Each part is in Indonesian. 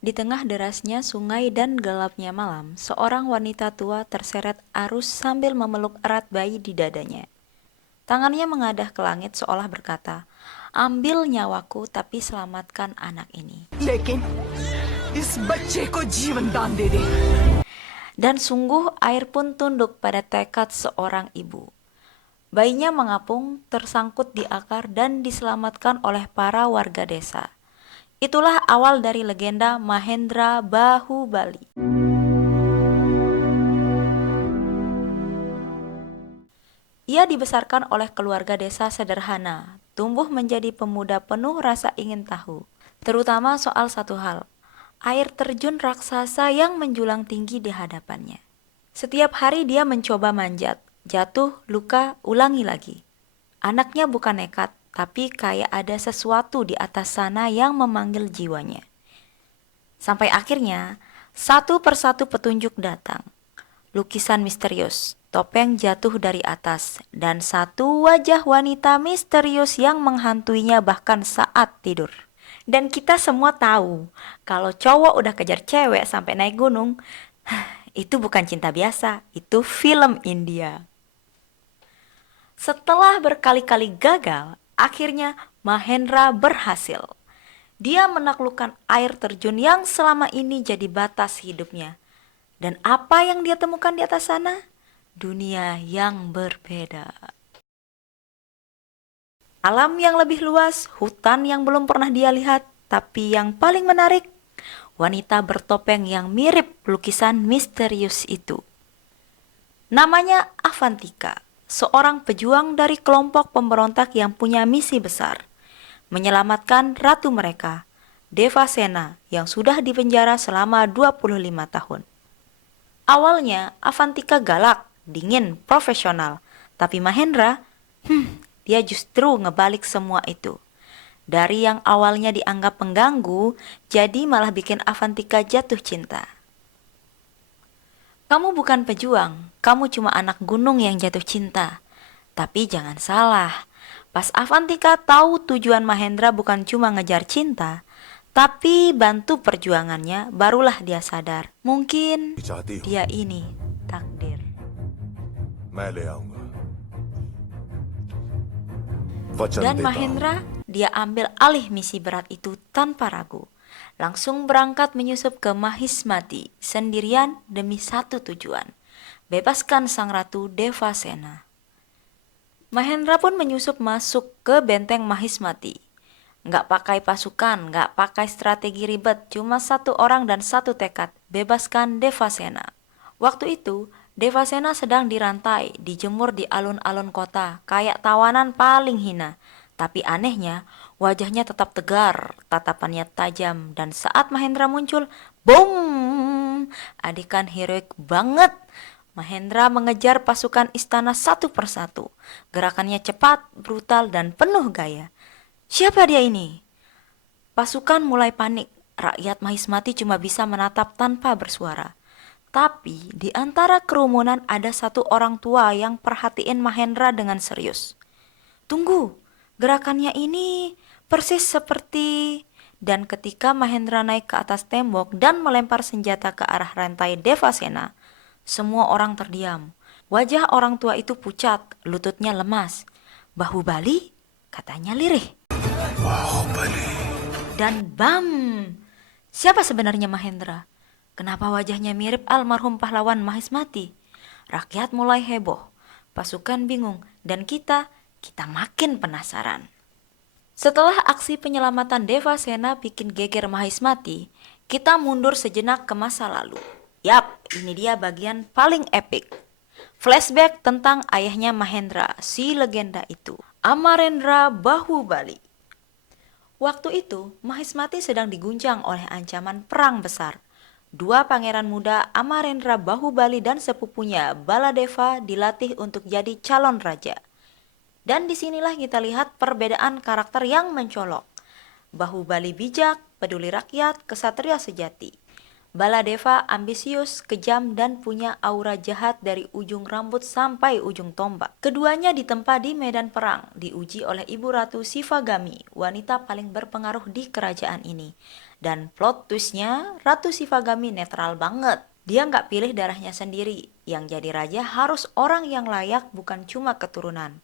Di tengah derasnya sungai dan gelapnya malam, seorang wanita tua terseret arus sambil memeluk erat bayi di dadanya. Tangannya mengadah ke langit seolah berkata, "Ambil nyawaku tapi selamatkan anak ini." लेकिन इस बच्चे को जीवन दान दे दे। Dan sungguh air pun tunduk pada tekad seorang ibu. Bayinya mengapung, tersangkut di akar dan diselamatkan oleh para warga desa. Itulah awal dari legenda Mahendra Bahubali. Ia dibesarkan oleh keluarga desa sederhana, tumbuh menjadi pemuda penuh rasa ingin tahu, terutama soal satu hal, air terjun raksasa yang menjulang tinggi di hadapannya. Setiap hari dia mencoba manjat, jatuh, luka, ulangi lagi. Anaknya bukan nekat, tapi kayak ada sesuatu di atas sana yang memanggil jiwanya. Sampai akhirnya, satu persatu petunjuk datang. Lukisan misterius, topeng jatuh dari atas, dan satu wajah wanita misterius yang menghantuinya bahkan saat tidur. Dan kita semua tahu, kalau cowok udah kejar cewek sampai naik gunung, itu bukan cinta biasa, itu film India. Setelah berkali-kali gagal, akhirnya Mahendra berhasil. Dia menaklukkan air terjun yang selama ini jadi batas hidupnya. Dan apa yang dia temukan di atas sana? Dunia yang berbeda. Alam yang lebih luas, hutan yang belum pernah dia lihat, tapi yang paling menarik, wanita bertopeng yang mirip lukisan misterius itu. Namanya Avantika, seorang pejuang dari kelompok pemberontak yang punya misi besar, menyelamatkan ratu mereka, Devasena, yang sudah dipenjara selama 25 tahun. Awalnya, Avantika galak, dingin, profesional. Tapi Mahendra, dia justru ngebalik semua itu. Dari yang awalnya dianggap pengganggu, jadi malah bikin Avantika jatuh cinta. Kamu bukan pejuang, kamu cuma anak gunung yang jatuh cinta. Tapi jangan salah, pas Avantika tahu tujuan Mahendra bukan cuma ngejar cinta, tapi bantu perjuangannya, barulah dia sadar. Mungkin चाहती हूँ dia ini takdir. मैं ले आऊंगा वचन Dan देता हूँ Mahendra, dia ambil alih misi berat itu tanpa ragu. Langsung berangkat menyusup ke Mahismati sendirian demi satu tujuan. Bebaskan sang ratu Devasena. Mahendra pun menyusup masuk ke benteng Mahismati. Nggak pakai pasukan, nggak pakai strategi ribet, cuma satu orang dan satu tekad, bebaskan Devasena. Waktu itu, Devasena sedang dirantai, dijemur di alun-alun kota, kayak tawanan paling hina. Tapi anehnya, wajahnya tetap tegar, tatapannya tajam, dan saat Mahendra muncul, boom! Adegan heroik banget. Mahendra mengejar pasukan istana satu persatu. Gerakannya cepat, brutal, dan penuh gaya. Siapa dia ini? Pasukan mulai panik. Rakyat Mahismati cuma bisa menatap tanpa bersuara. Tapi di antara kerumunan ada satu orang tua yang perhatiin Mahendra dengan serius. Tunggu, gerakannya ini persis seperti... Dan ketika Mahendra naik ke atas tembok dan melempar senjata ke arah rantai Devasena, semua orang terdiam. Wajah orang tua itu pucat, lututnya lemas. Bahubali? Katanya lirih. Dan bam! Siapa sebenarnya Mahendra? Kenapa wajahnya mirip almarhum pahlawan Mahismati? Rakyat mulai heboh, pasukan bingung, dan kita makin penasaran. Setelah aksi penyelamatan Devasena bikin geger Mahismati, kita mundur sejenak ke masa lalu. Yap, ini dia bagian paling epik. Flashback tentang ayahnya Mahendra, si legenda itu, Amarendra Bahubali. Waktu itu, Mahismati sedang diguncang oleh ancaman perang besar. Dua pangeran muda Amarendra Bahubali dan sepupunya Baladeva dilatih untuk jadi calon raja. Dan disinilah kita lihat perbedaan karakter yang mencolok. Bahubali bijak, peduli rakyat, kesatria sejati. Baladeva ambisius, kejam, dan punya aura jahat dari ujung rambut sampai ujung tombak. Keduanya ditempa di medan perang, diuji oleh Ibu Ratu Sivagami, wanita paling berpengaruh di kerajaan ini. Dan plot twistnya, Ratu Shivagami netral banget. Dia nggak pilih darahnya sendiri. Yang jadi raja harus orang yang layak, bukan cuma keturunan.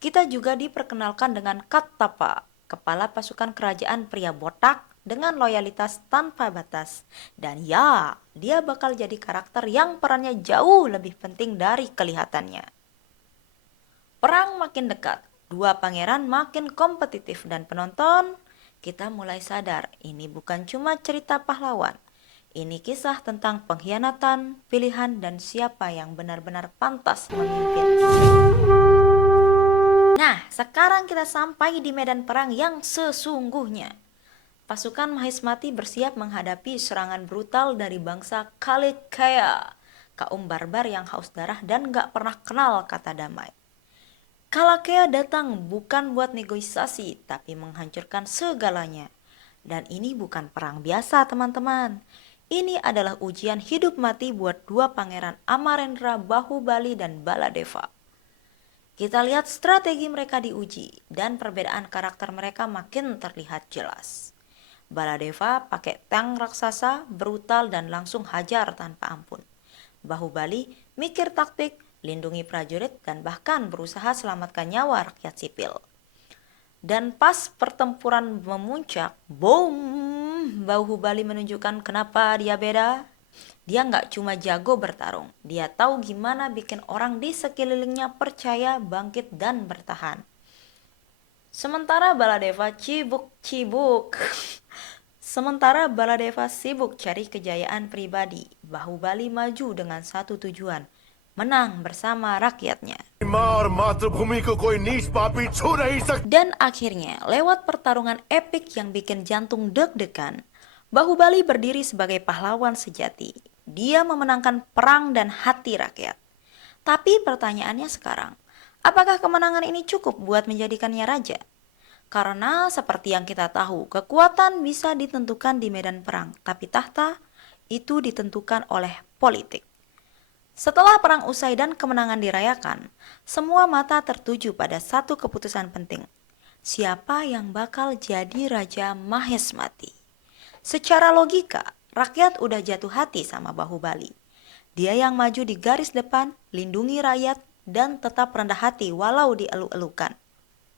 Kita juga diperkenalkan dengan Kattapa, kepala pasukan kerajaan pria botak dengan loyalitas tanpa batas. Dan ya, dia bakal jadi karakter yang perannya jauh lebih penting dari kelihatannya. Perang makin dekat, dua pangeran makin kompetitif dan penonton, kita mulai sadar ini bukan cuma cerita pahlawan. Ini kisah tentang pengkhianatan, pilihan, dan siapa yang benar-benar pantas memimpin. Nah, sekarang kita sampai di medan perang yang sesungguhnya. Pasukan Mahismati bersiap menghadapi serangan brutal dari bangsa Kalikeya, kaum barbar yang haus darah dan gak pernah kenal kata damai. Kalikeya datang bukan buat negosiasi, tapi menghancurkan segalanya. Dan ini bukan perang biasa, teman-teman. Ini adalah ujian hidup mati buat dua pangeran Amarendra, Bahubali, dan Baladeva. Kita lihat strategi mereka diuji, dan perbedaan karakter mereka makin terlihat jelas. Baladeva pakai tank raksasa, brutal, dan langsung hajar tanpa ampun. Bahubali mikir taktik, lindungi prajurit, dan bahkan berusaha selamatkan nyawa rakyat sipil. Dan pas pertempuran memuncak, boom! Bahubali menunjukkan kenapa dia beda. Dia nggak cuma jago bertarung, dia tahu gimana bikin orang di sekelilingnya percaya, bangkit, dan bertahan. Sementara Baladeva sibuk cari kejayaan pribadi, Bahubali maju dengan satu tujuan, menang bersama rakyatnya. माँ और मातृभूमि को कोई नीच पापी छू नहीं सकता. Dan akhirnya, lewat pertarungan epik yang bikin jantung deg-degan, Bahubali berdiri sebagai pahlawan sejati. Dia memenangkan perang dan hati rakyat. Tapi pertanyaannya sekarang, apakah kemenangan ini cukup buat menjadikannya raja? Karena seperti yang kita tahu, kekuatan bisa ditentukan di medan perang, tapi tahta itu ditentukan oleh politik. Setelah perang usai dan kemenangan dirayakan, semua mata tertuju pada satu keputusan penting. Siapa yang bakal jadi Raja Mahismati? Secara logika, rakyat udah jatuh hati sama Bahubali. Dia yang maju di garis depan, lindungi rakyat, dan tetap rendah hati walau dielu-elukan.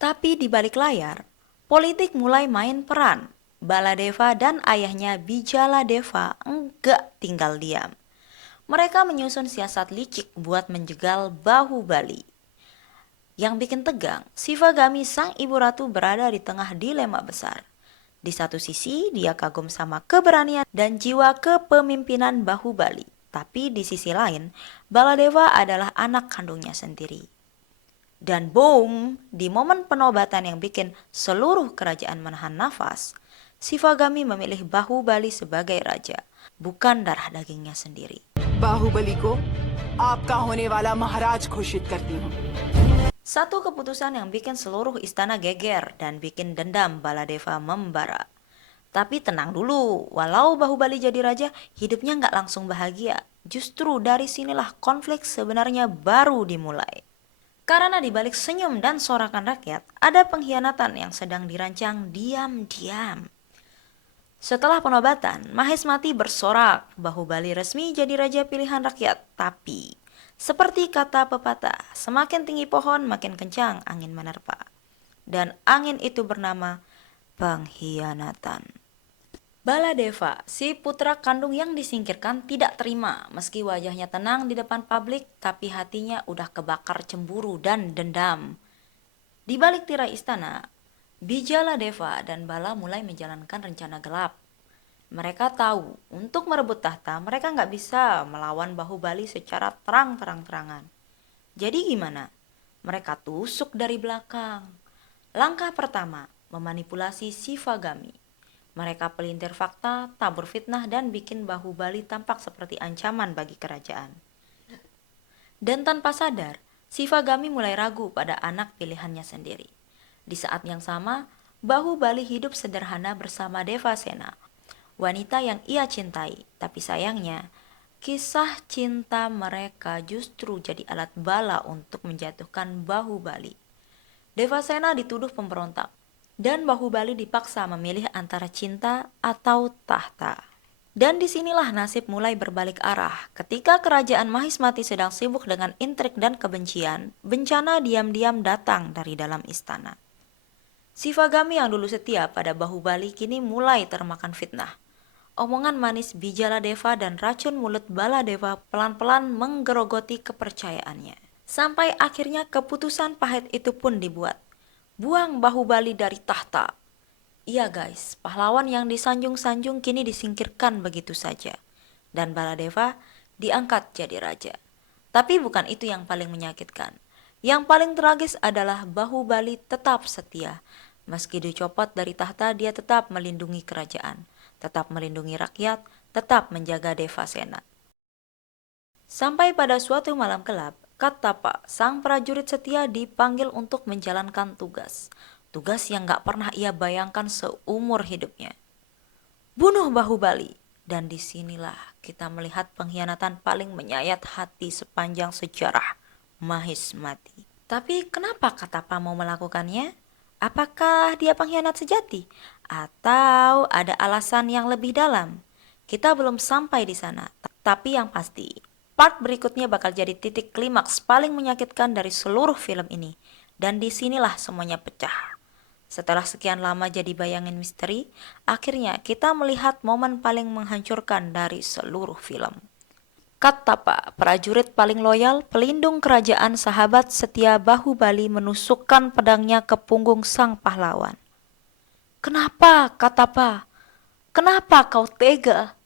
Tapi di balik layar, politik mulai main peran. Baladeva dan ayahnya Bijaladeva enggak tinggal diam. Mereka menyusun siasat licik buat menjegal Bahubali. Yang bikin tegang, Shivagami sang ibu ratu berada di tengah dilema besar. Di satu sisi, dia kagum sama keberanian dan jiwa kepemimpinan Bahubali. Tapi di sisi lain, Baladeva adalah anak kandungnya sendiri. Dan boom, di momen penobatan yang bikin seluruh kerajaan menahan nafas, Shivagami memilih Bahubali sebagai raja, bukan darah dagingnya sendiri. Baahubali को आपका होने वाला महाराज घोषित करती हूँ. Satu keputusan yang bikin seluruh istana geger dan bikin dendam Baladeva membara. Tapi tenang dulu, walau Bahubali jadi raja, hidupnya nggak langsung bahagia. Justru dari sinilah konflik sebenarnya baru dimulai. Karena di balik senyum dan sorakan rakyat, ada pengkhianatan yang sedang dirancang diam-diam. Setelah penobatan, Mahismati bersorak, Bahubali resmi jadi raja pilihan rakyat. Tapi, seperti kata pepatah, semakin tinggi pohon makin kencang angin menerpa. Dan angin itu bernama pengkhianatan. Baladeva, si putra kandung yang disingkirkan, tidak terima meski wajahnya tenang di depan publik, tapi hatinya udah kebakar cemburu dan dendam. Di balik tirai istana, Bijaladeva dan Bala mulai menjalankan rencana gelap. Mereka tahu untuk merebut tahta mereka nggak bisa melawan Bahubali secara terang-terangan. Jadi gimana? Mereka tusuk dari belakang. Langkah pertama, memanipulasi Shivagami. Mereka pelintir fakta, tabur fitnah, dan bikin Bahubali tampak seperti ancaman bagi kerajaan. Dan tanpa sadar, Shivagami mulai ragu pada anak pilihannya sendiri. Di saat yang sama, Bahubali hidup sederhana bersama Devasena, wanita yang ia cintai. Tapi sayangnya, kisah cinta mereka justru jadi alat bala untuk menjatuhkan Bahubali. Devasena dituduh pemberontak. Dan Bahubali dipaksa memilih antara cinta atau tahta. Dan disinilah nasib mulai berbalik arah. Ketika kerajaan Mahismati sedang sibuk dengan intrik dan kebencian, bencana diam-diam datang dari dalam istana. Sivagami yang dulu setia pada Bahubali kini mulai termakan fitnah. Omongan manis Bijaladeva dan racun mulut Baladeva pelan-pelan menggerogoti kepercayaannya. Sampai akhirnya keputusan pahit itu pun dibuat. Buang Bahubali dari tahta. Iya guys, pahlawan yang disanjung-sanjung kini disingkirkan begitu saja. Dan Baladeva diangkat jadi raja. Tapi bukan itu yang paling menyakitkan. Yang paling tragis adalah Bahubali tetap setia. Meski dicopot dari tahta, dia tetap melindungi kerajaan, tetap melindungi rakyat, tetap menjaga Devasena. Sampai pada suatu malam gelap, Kattapa, sang prajurit setia, dipanggil untuk menjalankan tugas. Tugas yang gak pernah ia bayangkan seumur hidupnya. Bunuh Bahubali. Dan disinilah kita melihat pengkhianatan paling menyayat hati sepanjang sejarah Mahismati. Tapi kenapa Kattapa mau melakukannya? Apakah dia pengkhianat sejati? Atau ada alasan yang lebih dalam? Kita belum sampai di sana. Tapi yang pasti, part berikutnya bakal jadi titik klimaks paling menyakitkan dari seluruh film ini. Dan disinilah semuanya pecah. Setelah sekian lama jadi bayangin misteri, akhirnya kita melihat momen paling menghancurkan dari seluruh film. Kattapa, prajurit paling loyal, pelindung kerajaan, sahabat setia Bahubali, menusukkan pedangnya ke punggung sang pahlawan. Kenapa, Kattapa? Kenapa kau tega?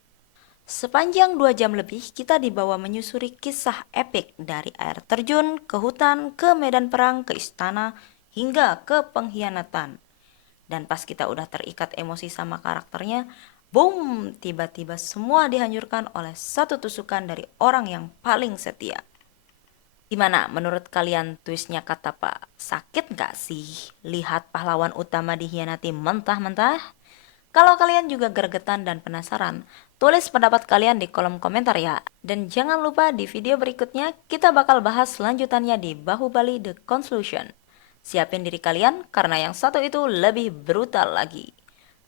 Sepanjang 2 jam lebih, kita dibawa menyusuri kisah epik dari air terjun, ke hutan, ke medan perang, ke istana, hingga ke pengkhianatan. Dan pas kita udah terikat emosi sama karakternya, boom, tiba-tiba semua dihancurkan oleh satu tusukan dari orang yang paling setia. Gimana menurut kalian twistnya Kattapa? Sakit gak sih lihat pahlawan utama dikhianati mentah-mentah? Kalau kalian juga gregetan dan penasaran, tulis pendapat kalian di kolom komentar ya. Dan jangan lupa di video berikutnya kita bakal bahas lanjutannya di Bahubali The Conclusion. Siapin diri kalian karena yang satu itu lebih brutal lagi.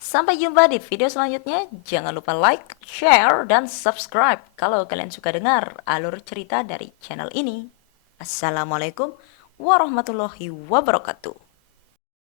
Sampai jumpa di video selanjutnya. Jangan lupa like, share, dan subscribe kalau kalian suka dengar alur cerita dari channel ini. Assalamualaikum warahmatullahi wabarakatuh.